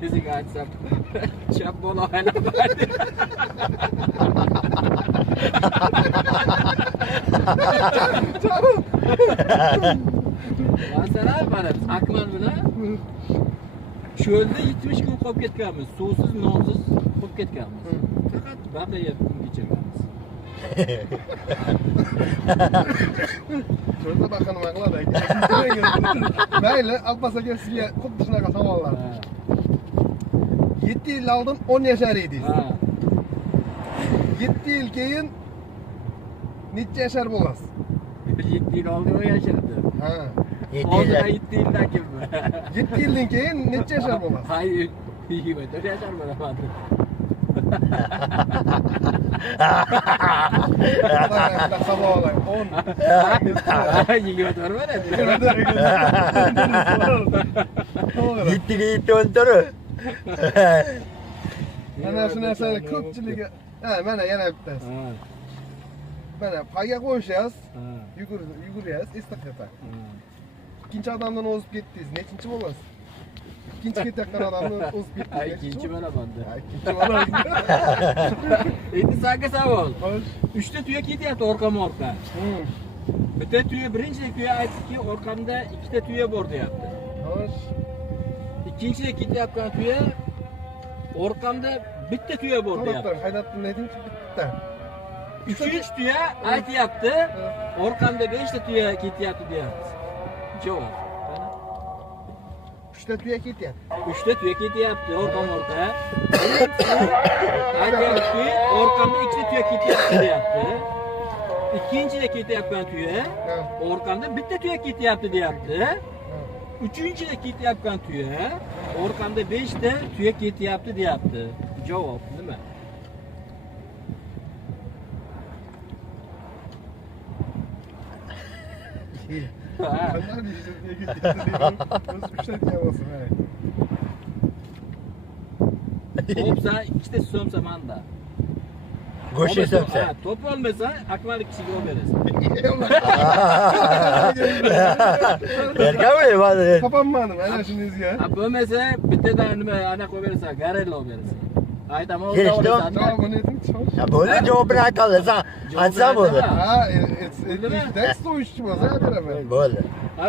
Tezini açsam. Çap bol hala vardı. Ben sana yaparım. Akman bilan çölde 70 gün qolib ketganmiz. Suvsiz, nonsiz qolib ketganmiz. Faqat baqa yeb kun kechirganmiz. Çölde bakalım nima qiladi. Mayli, Abbas aka sizga xuddi shunaqa savollar. 7 yil oldin 10 yashar edingiz. 7 yil keyin necha yashar bo'lasiz? 7 yil oldin o yashardi. Ha. Hozir 7 yildan keyin. 7 yildan keyin necha yashar bo'lasiz? Hayır, 24 yashar bo'laman. Bitta savol 10. 24 bo'ladi. 7'ga 7 o'ldirib. Mana shu narsani ko'pchiligi, mana yana bittasi. Mana paga qo'yishasiz, yugurasiz, estafeta. Ikkinchi odamdan o'zib ketdingiz, nechinchi bo'lasiz? Ikkinchi ketayotgan odamni o'zib ketdingiz. Ikkinchi bo'laman. Ikkinchi bo'lasiz. Endi senga savol. Xo'sh. 3 ta tuya ketyapti orqama-orqa. Bitta tuya birinchi tuya aytdiki, orqamda 2 ta tuya bor deyapti. Xo'sh. Ikkinchi ketayotgan tuya orqamda bitta tuya bor deyapti. To'g'ri, haydabni aytingchi bitta. Uchinchi tuya aytyapti, orqamda 5 ta tuya ketyapti deyapti. Javob. 3 ta tuya ketyapti. 3 ta tuya ketyapti orqama-orqa. Aytyapti, orqamda 2 ta tuya ketyapti deyapti. Ikkinchida ketayotgan tuya orqamda bitta tuya ketyapti deyapti. Uchinchida ketayotgan tuya orqamda 5 ta tuya ketyapti deyapti. Javob nima? Qanday tuya ketyapti? O'z 3 ta tuya bo'lsin, ha. Topsa 2 ta so'msa manda. Go'sht so'msa. Top olmasa akmalik kishiga olib berasan. Erkami bari. Topolmadim, ana shuningizga. Bo'lmasa bittadan nima ana qo'yib berasan, garel olib berasan. Aytaman, Kelishdi. Javobini ayting. Ya bo'ldi, javobini aytolsan. Aytsa bo'ldi. Ha, tekst o'yishchi bo'lsa beraman. Bo'ldi. Ha,